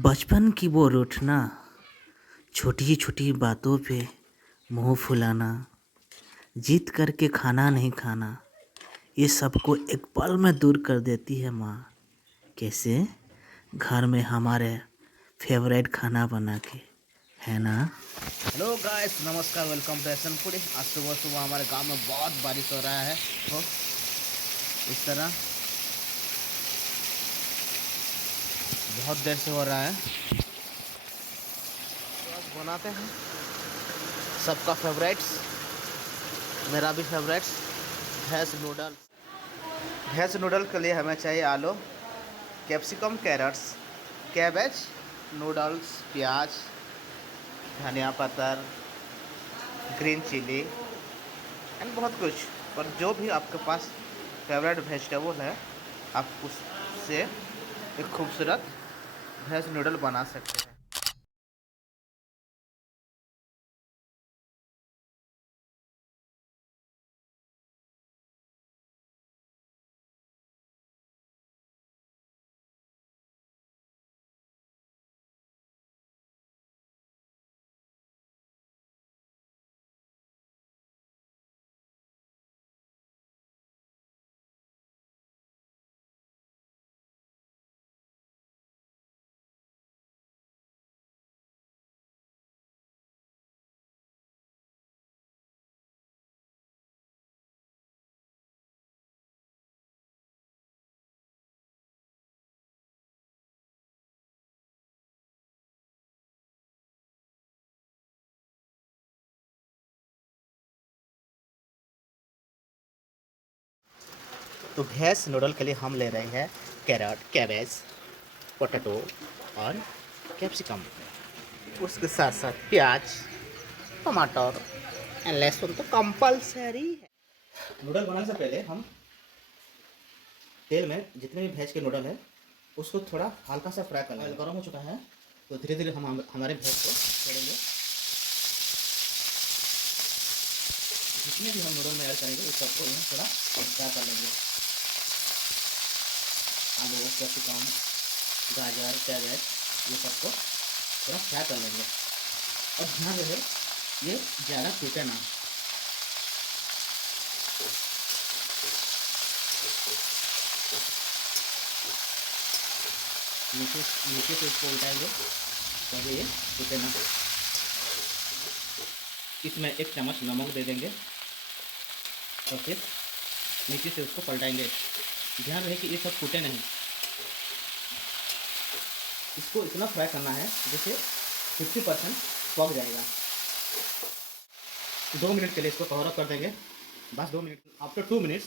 बचपन की वो रूठना, छोटी छोटी बातों पे मुंह फुलाना, जीत करके खाना नहीं खाना, ये सबको एक पल में दूर कर देती है माँ। कैसे? घर में हमारे फेवरेट खाना बना के, है ना। हेलो गाइस, नमस्कार, वेलकम टू एसनपुरी। आज सुबह सुबह हमारे गांव में बहुत बारिश हो रहा है। तो इस तरह बहुत देर से हो रहा है। तो आज बनाते हैं सबका फेवरेट्स, मेरा भी favourites, veg noodle. Veg noodle के लिए हमें चाहिए आलू, कैप्सिकम, कैरेट्स, कैबेज, नूडल्स, प्याज, धनिया पत्ता, ग्रीन चिली एंड बहुत कुछ। पर जो भी आपके पास फेवरेट वेजिटेबल है, आप उससे एक खूबसूरत वेज नूडल बना सकते हैं। तो वेज नूडल के लिए हम ले रहे हैं कैरेट, कैबेज, पोटैटो और कैप्सिकम। उसके साथ साथ प्याज, टमाटर एंड लहसुन तो कंपलसरी है। नूडल बनाने से पहले हम तेल में जितने भी वेज के नूडल है उसको थोड़ा हल्का सा फ्राई कर लेंगे। गर्म हो चुका है तो धीरे धीरे हम हमारे वेज को छोड़ेंगे। जितने भी हम नूडल में ऐड करेंगे उस सबको हम थोड़ा फ्राई कर लेंगे। आलू, कैप्सिकम, गाजर, कैरेट, ये सबको थोड़ा फ्राई कर लेंगे। और ध्यान रहे ये ज़्यादा टूटे ना। नीचे नीचे से इसको उल्टाएंगे तभी ये टूटे ना। इसमें एक चम्मच नमक दे देंगे और फिर नीचे से उसको पलटाएंगे। ध्यान रहे कि ये सब टूटे नहीं। इसको इतना फ्राई करना है जैसे 50% पक जाएगा। 2 मिनट के लिए इसको कवर अप कर देंगे। बस 2 मिनट। आफ्टर 2 मिनट्स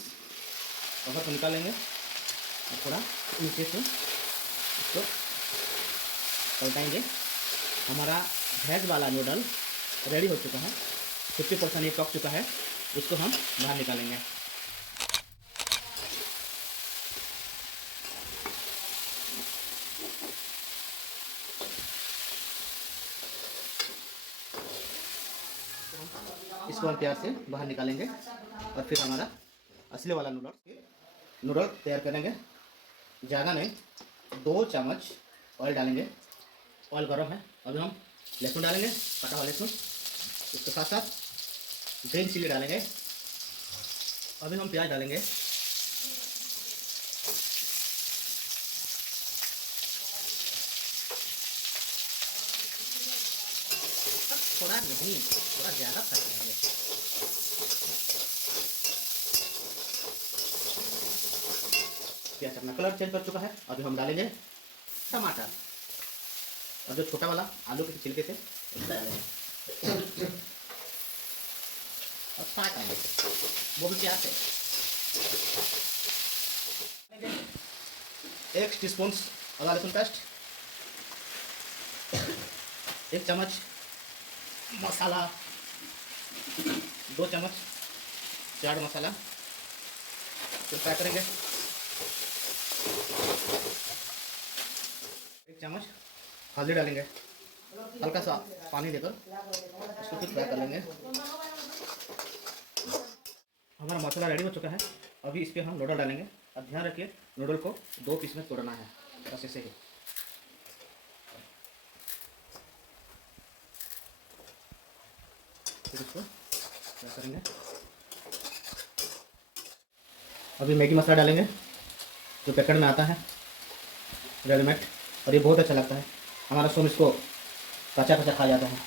कवर को निकालेंगे और थोड़ा नीचे से इसको पलटाएंगे। हमारा वेज वाला नूडल रेडी हो चुका है। 50% ये पक चुका है। इसको हम बाहर निकालेंगे। इसको हम प्यार से बाहर निकालेंगे और फिर हमारा असली वाला नूडल तैयार करेंगे। ज़्यादा नहीं, 2 चम्मच ऑयल डालेंगे। ऑयल गर्म है। अभी हम लहसुन डालेंगे, कटा हुआ लहसुन। इसके साथ साथ ग्रीन चिली डालेंगे। अभी हम प्याज डालेंगे। थोड़ा नहीं, थोड़ा ज़्यादा फ्राई करेंगे। प्याज अपना कलर चेंज कर चुका है। अभी हम डालेंगे टमाटर और जो छोटा वाला आलू के छिलके से डालेंगे और फ्राई करेंगे, वो भी प्याज से। 1 टीस्पून अदरक लहसुन पेस्ट, 1 चम्मच मसाला, 2 चम्मच चाट मसाला, फिर फ्राई करेंगे। 1 चम्मच हल्दी डालेंगे, हल्का सा पानी देकर इसको फिर फ्राई कर लेंगे। हमारा मसाला रेडी हो चुका है। अभी इस पर हम नूडल डालेंगे। अब ध्यान रखिए नूडल को 2 पीस में तोड़ना है, बस ऐसे ही। फिर इसको क्या करेंगे, अभी मैगी मसाला डालेंगे जो पैकेट में आता है रेडीमेड, और ये बहुत अच्छा लगता है। हमारा सोम इसको कच्चा कच्चा खा जाता है।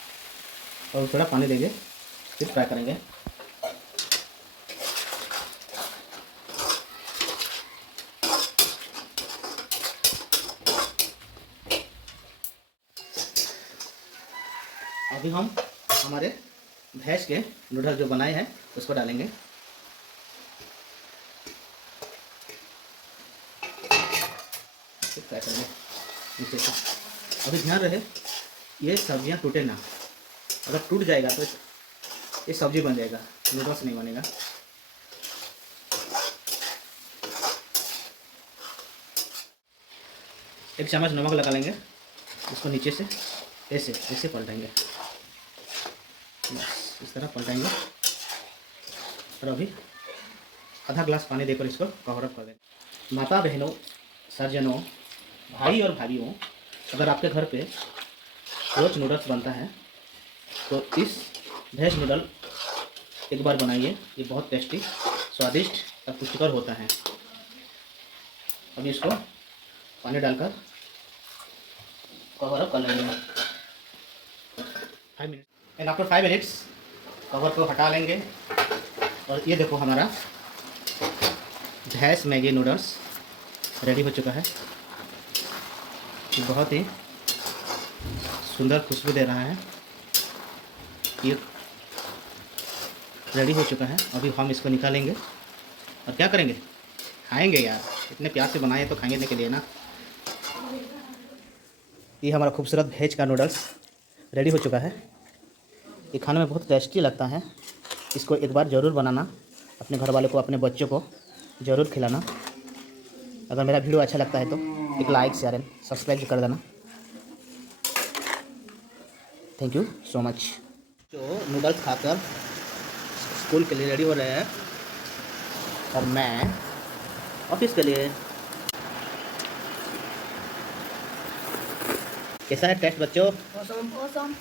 और थोड़ा पानी देंगे, फिर फ्राई करेंगे। अभी हम हमारे भैंस के नूडल जो बनाए हैं उसको डालेंगे। फ्राई करेंगे नीचे से। अभी ध्यान रहे ये सब्जियां टूटे ना, अगर टूट जाएगा तो ये सब्जी बन जाएगा, नूडल्स नहीं बनेगा। एक चम्मच नमक लगा लेंगे, इसको नीचे से ऐसे ऐसे पलटेंगे, इस तरह पलटाएंगे। और अभी आधा ग्लास पानी देकर इसको कवर अप कर देंगे। माता बहनों, सज्जनों, भाई और भाभीयों, अगर आपके घर पे रोज नूडल्स बनता है तो इस वेज नूडल एक बार बनाइए। ये बहुत टेस्टी, स्वादिष्ट और पुष्टिकर होता है। अभी इसको पानी डालकर कवर अप कर लेंगे 5 minute. And after 5 minutes cover को हटा लेंगे और ये देखो हमारा भैंस मैगी नूडल्स रेडी हो चुका है। बहुत ही सुंदर खुशबू दे रहा है। ये रेडी हो चुका है। अभी हम इसको निकालेंगे और क्या करेंगे, खाएंगे यार। इतने प्यार से बनाए तो खाएंगे के लिए ना। ये हमारा खूबसूरत वेज का नूडल्स रेडी हो चुका है। ये खाने में बहुत टेस्टी लगता है। इसको एक बार ज़रूर बनाना, अपने घर वालों को, अपने बच्चों को ज़रूर खिलाना। अगर मेरा वीडियो अच्छा लगता है तो एक लाइक, शेयर एंड सब्सक्राइब कर देना। Thank you so much. जो नूडल्स खाकर स्कूल के लिए रेडी हो रहे हैं और मैं ऑफिस के लिए। कैसा है टेस्ट बच्चों? Awesome.